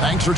Thanks for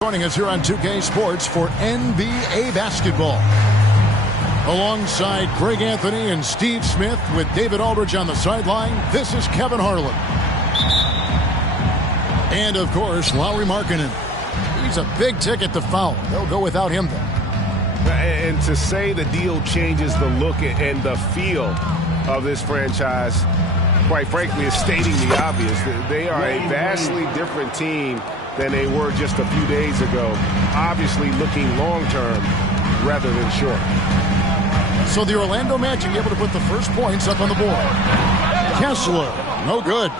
joining us here on 2K Sports for NBA basketball. Alongside Greg Anthony and Steve Smith with David Aldridge on the sideline, this is Kevin Harlan. And, of course, Lauri Markkanen. He's a big ticket to foul. They'll go without him, though. And to say the deal changes the look and the feel of this franchise, quite frankly, is stating the obvious. They are a vastly different team than they were just a few days ago. Obviously looking long-term rather than short. So the Orlando Magic able to put the first points up on the board. Kessler, no good.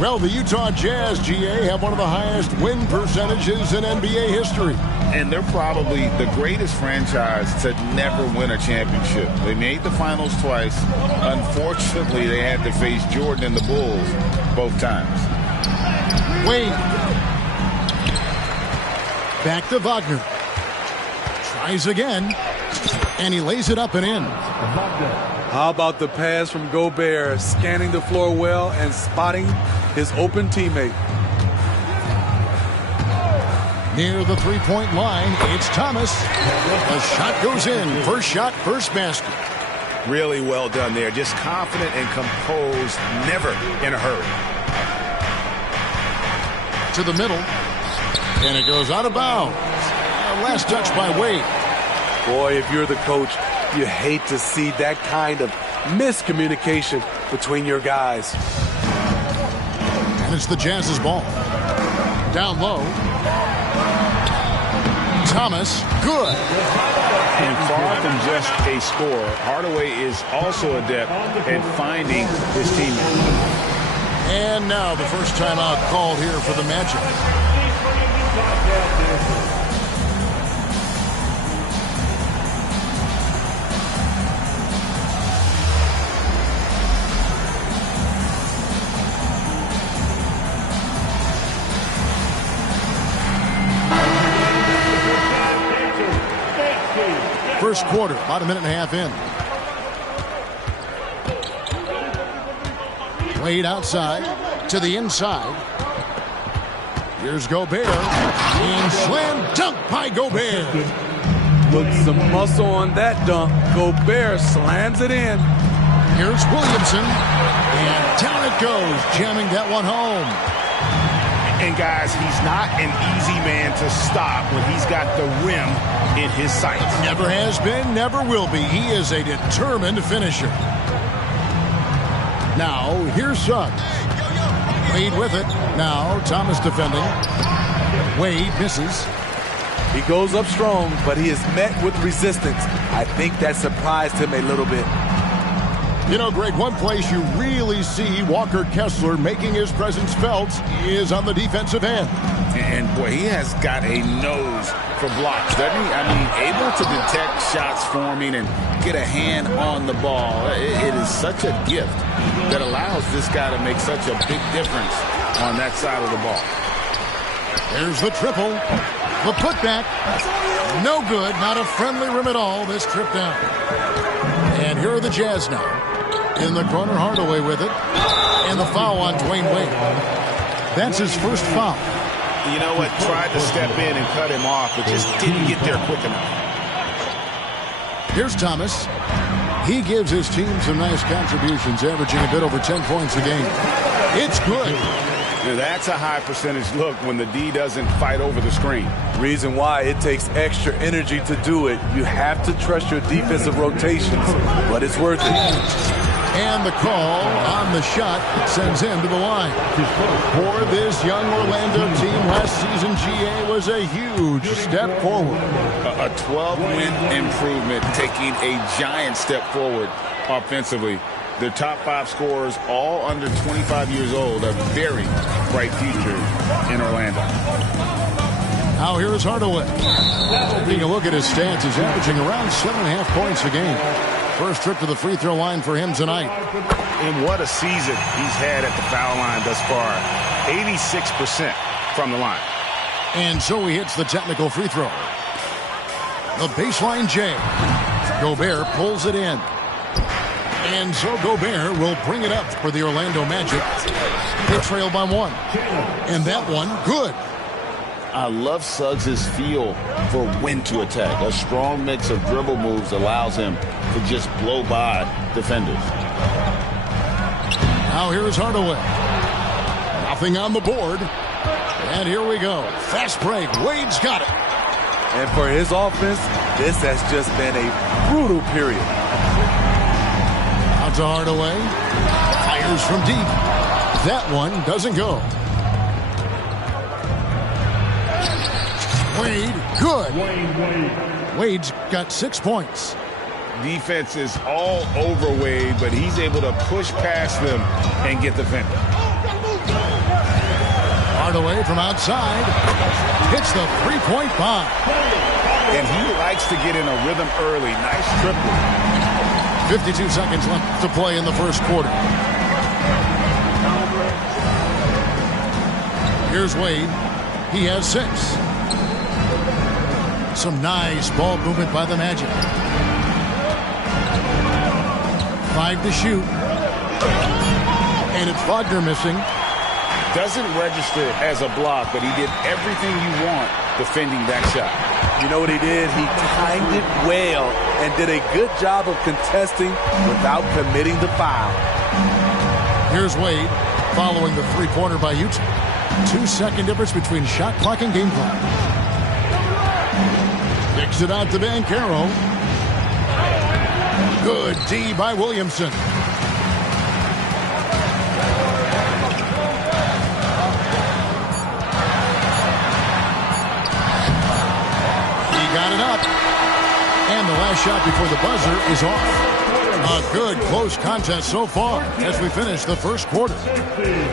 Well, the Utah Jazz, GA, have one of the highest win percentages in NBA history. And they're probably the greatest franchise to never win a championship. They made the finals twice. Unfortunately, they had to face Jordan and the Bulls both times. Wade. Back to Wagner. Tries again. And he lays it up and in. How about the pass from Gobert, scanning the floor well and spotting his open teammate. Near the three-point line, it's Thomas. A shot goes in. First shot, first basket. Really well done there. Just confident and composed, never in a hurry. To the middle. And it goes out of bounds. Last touch by Wade. Boy, if you're the coach, you hate to see that kind of miscommunication between your guys. And it's the Jazz's ball. Down low. Thomas, good. And far from just a scorer, Hardaway is also adept at finding his teammate. And now the first timeout called here for the Magic. First quarter, about a minute and a half in. Wade outside to the inside. Here's Gobert. And slam dunk by Gobert. Look, some muscle on that dunk. Gobert slams it in. Here's Williamson. And down it goes, jamming that one home. And guys, he's not an easy man to stop when he's got the rim in his sights. Never has been, never will be. He is a determined finisher. Now, here's Suggs. Wade with it. Now, Thomas defending. Wade misses. He goes up strong, but he is met with resistance. I think that surprised him a little bit. You know, Greg, one place you really see Walker Kessler making his presence felt is on the defensive end. And, boy, he has got a nose for blocks, doesn't he? I mean, able to detect shots forming and get a hand on the ball. It is such a gift that allows this guy to make such a big difference on that side of the ball. There's the triple. The putback. No good. Not a friendly rim at all this trip down. And here are the Jazz now. In the corner, Hardaway with it. And the foul on Dwayne Wade. That's his first foul. You know what? Tried to step in and cut him off, but just didn't get there quick enough. Here's Thomas. He gives his team some nice contributions, averaging a bit over 10 points a game. It's good. Now that's a high percentage look when the D doesn't fight over the screen. Reason why it takes extra energy to do it. You have to trust your defensive rotations, but it's worth it. And the call on the shot that sends him to the line. For this young Orlando team, last season GA was a huge step forward. A 12-win improvement, taking a giant step forward offensively. Their top 5 scorers, all under 25 years old, a very bright future in Orlando. Now here is Hardaway. Taking a look at his stats, he's averaging around 7.5 points a game. First trip to the free throw line for him tonight. And what a season he's had at the foul line thus far. 86% from the line. And so he hits the technical free throw. The baseline J. Gobert pulls it in. And so Gobert will bring it up for the Orlando Magic. They trail by 1. And that one, good. I love Suggs' feel for when to attack. A strong mix of dribble moves allows him to just blow by defenders. Now here's Hardaway. Nothing on the board. And here we go. Fast break. Wade's got it. And for his offense, this has just been a brutal period. Out to Hardaway. Fires from deep. That one doesn't go. Wade, good. Wade's got 6 points. Defense is all over Wade, but he's able to push past them and get the finish. Hardaway from outside. Hits the three-point bomb. And he likes to get in a rhythm early. Nice triple. 52 seconds left to play in the first quarter. Here's Wade. He has 6. Some nice ball movement by the Magic. 5 to shoot. And it's Wagner missing. Doesn't register as a block, but he did everything you want defending that shot. You know what he did? He timed it well and did a good job of contesting without committing the foul. Here's Wade following the three-pointer by Utah. 2-second difference between shot clock and game clock. Kicks it out to Banchero. Good D by Williamson. He got it up. And the last shot before the buzzer is off. A good close contest so far as we finish the first quarter.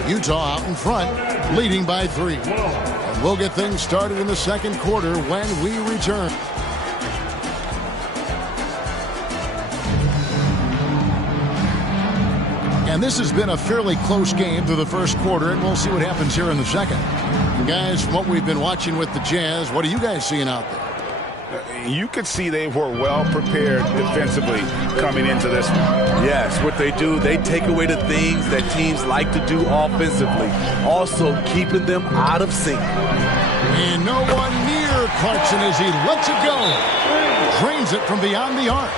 Utah out in front, leading by 3. And we'll get things started in the second quarter when we return. And this has been a fairly close game through the first quarter, and we'll see what happens here in the second. And guys, from what we've been watching with the Jazz, what are you guys seeing out there? You could see they were well prepared defensively coming into this one. Yes, what they do, they take away the things that teams like to do offensively, also keeping them out of sync. And no one near Clarkson as he lets it go. Drains it from beyond the arc.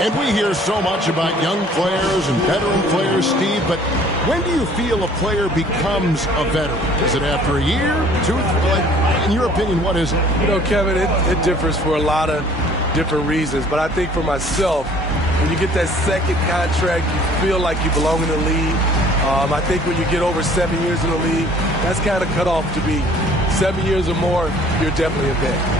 And we hear so much about young players and veteran players, Steve, but when do you feel a player becomes a veteran? Is it after a year, 2? Like, in your opinion, what is it? You know, Kevin, it differs for a lot of different reasons, but I think for myself, when you get that second contract, you feel like you belong in the league. I think when you get over 7 years in the league, that's kind of cut off to be 7 years or more, you're definitely a vet.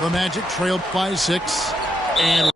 The Magic trailed by 6. And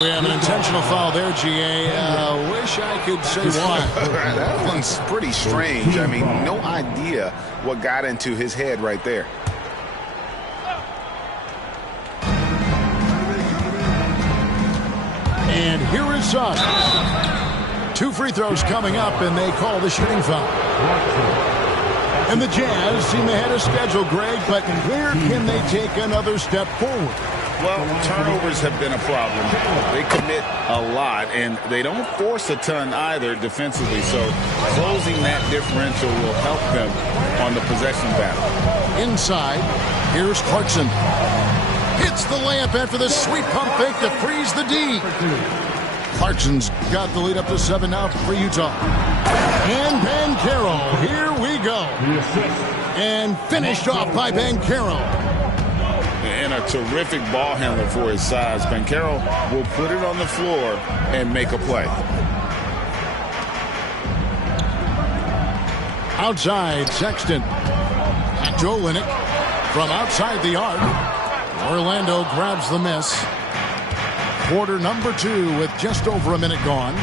We have an intentional foul there, GA. Wish I could say why. That one's pretty strange. I mean, no idea what got into his head right there. And here is Suggs. 2 free throws coming up, and they call the shooting foul. And the Jazz seem ahead of schedule, Greg, but where can they take another step forward? Well, turnovers have been a problem. They commit a lot, and they don't force a ton either defensively, so closing that differential will help them on the possession battle. Inside, here's Clarkson. Hits the layup after the sweet pump fake to freeze the D. Clarkson's got the lead up to 7 now for Utah. And Banchero, here we go. And finished off by Banchero. And a terrific ball handler for his size. Banchero will put it on the floor and make a play. Outside, Sexton. Back to Olynyk. From outside the arc. Orlando grabs the miss. Quarter number 2 with just over a minute gone.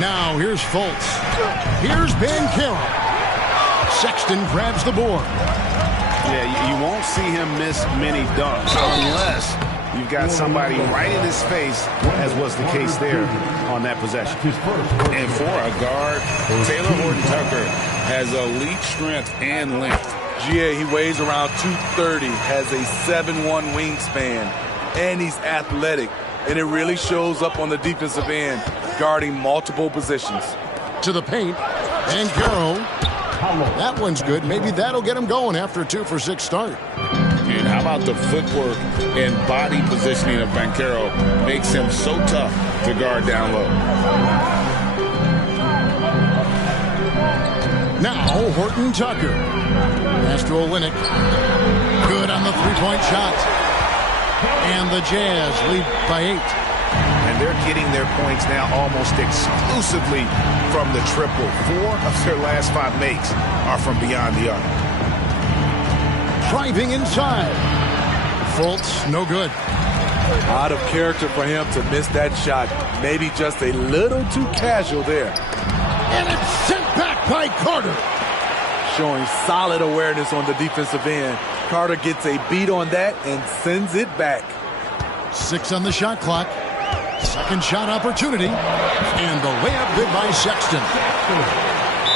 Now here's Fultz. Here's Banchero. Sexton grabs the board. Yeah, you won't see him miss many dunks unless you've got somebody right in his face, as was the case there on that possession. And for a guard, Taylor Horton-Tucker has elite strength and length. GA, he weighs around 230, has a 7'1" wingspan, and he's athletic. And it really shows up on the defensive end, guarding multiple positions. To the paint, Banchero. That one's good. Maybe that'll get him going after a 2 for 6 start. And how about the footwork and body positioning of Banchero makes him so tough to guard down low. Now Horton-Tucker. Pass to Olynyk. Good on the 3-point shot. And the Jazz lead by 8. And they're getting their points now almost exclusively from the triple. 4 of their last 5 makes are from beyond the arc. Driving inside. Fultz, no good. Out of character for him to miss that shot. Maybe just a little too casual there. And it's sent back by Carter. Showing solid awareness on the defensive end. Carter gets a beat on that and sends it back. 6 on the shot clock. Second shot opportunity. And the layup good by Sexton.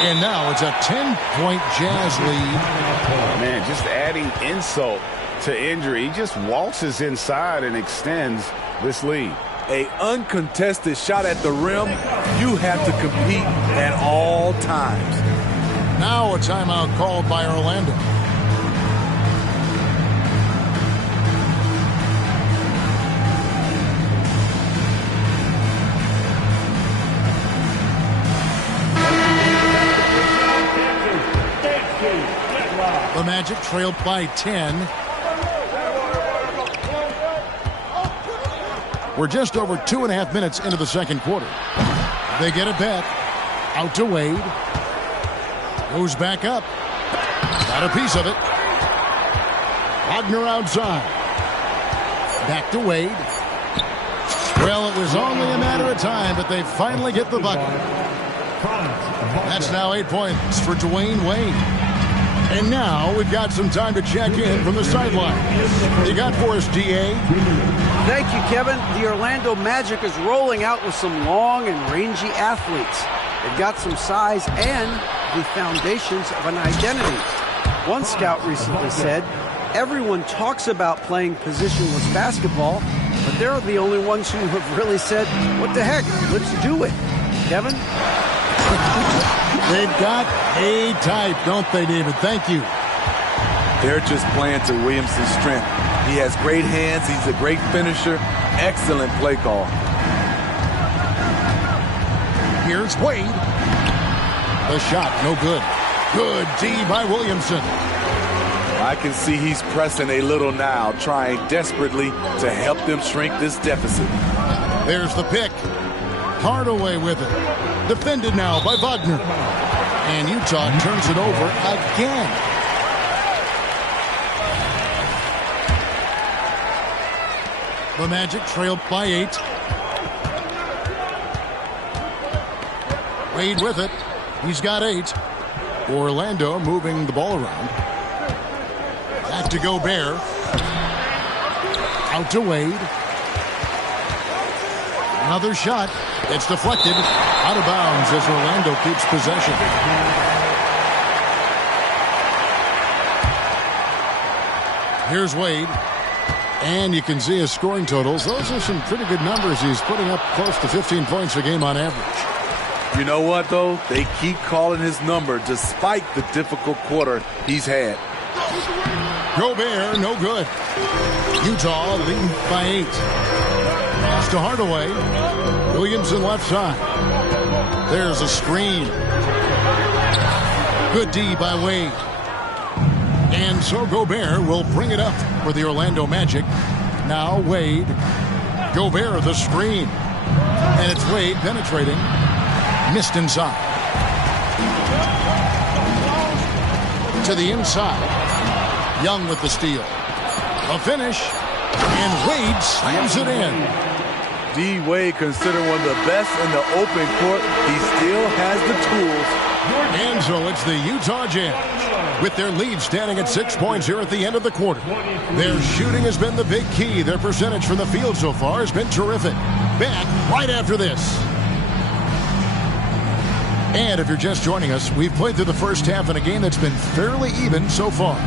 And now it's a 10-point Jazz lead. Man, just adding insult to injury. He just waltzes inside and extends this lead. A uncontested shot at the rim. You have to compete at all times. Now a timeout called by Orlando. The Magic trailed by 10. We're just over 2.5 minutes into the second quarter. They get it back. Out to Wade. Goes back up. Got a piece of it. Wagner outside. Back to Wade. Well, it was only a matter of time, but they finally get the bucket. That's now 8 points for Dwayne Wade. And now we've got some time to check in from the sideline. You got for us, DA? Thank you, Kevin. The Orlando Magic is rolling out with some long and rangy athletes. They've got some size and the foundations of an identity. One scout recently said, everyone talks about playing positionless basketball, but they're the only ones who have really said, what the heck, let's do it. Kevin? They've got a type, don't they, David? Thank you. They're just playing to Williamson's strength. He has great hands. He's a great finisher. Excellent play call. Here's Wade. The shot, no good. Good D by Williamson. I can see he's pressing a little now, trying desperately to help them shrink this deficit. There's the pick. Hardaway with it. Defended now by Wagner. And Utah turns it over again. The Magic trailed by 8. Wade with it. He's got 8. Orlando moving the ball around. Back to Gobert. Out to Wade. Another shot. It's deflected. Out of bounds as Orlando keeps possession. Here's Wade. And you can see his scoring totals. Those are some pretty good numbers. He's putting up close to 15 points a game on average. You know what, though? They keep calling his number despite the difficult quarter he's had. Gobert, no good. Utah leading by 8. Pass to Hardaway. Williamson left side. There's a screen. Good D by Wade. And so Gobert will bring it up for the Orlando Magic. Now Wade. Gobert the screen. And it's Wade penetrating. Missed inside. To the inside. Young with the steal. A finish. And Wade slams it in. D. Wade, considered one of the best in the open court, he still has the tools. And so it's the Utah Jazz with their lead standing at 6 points here at the end of the quarter. Their shooting has been the big key. Their percentage from the field so far has been terrific. Back right after this. And if you're just joining us, we've played through the first half in a game that's been fairly even so far.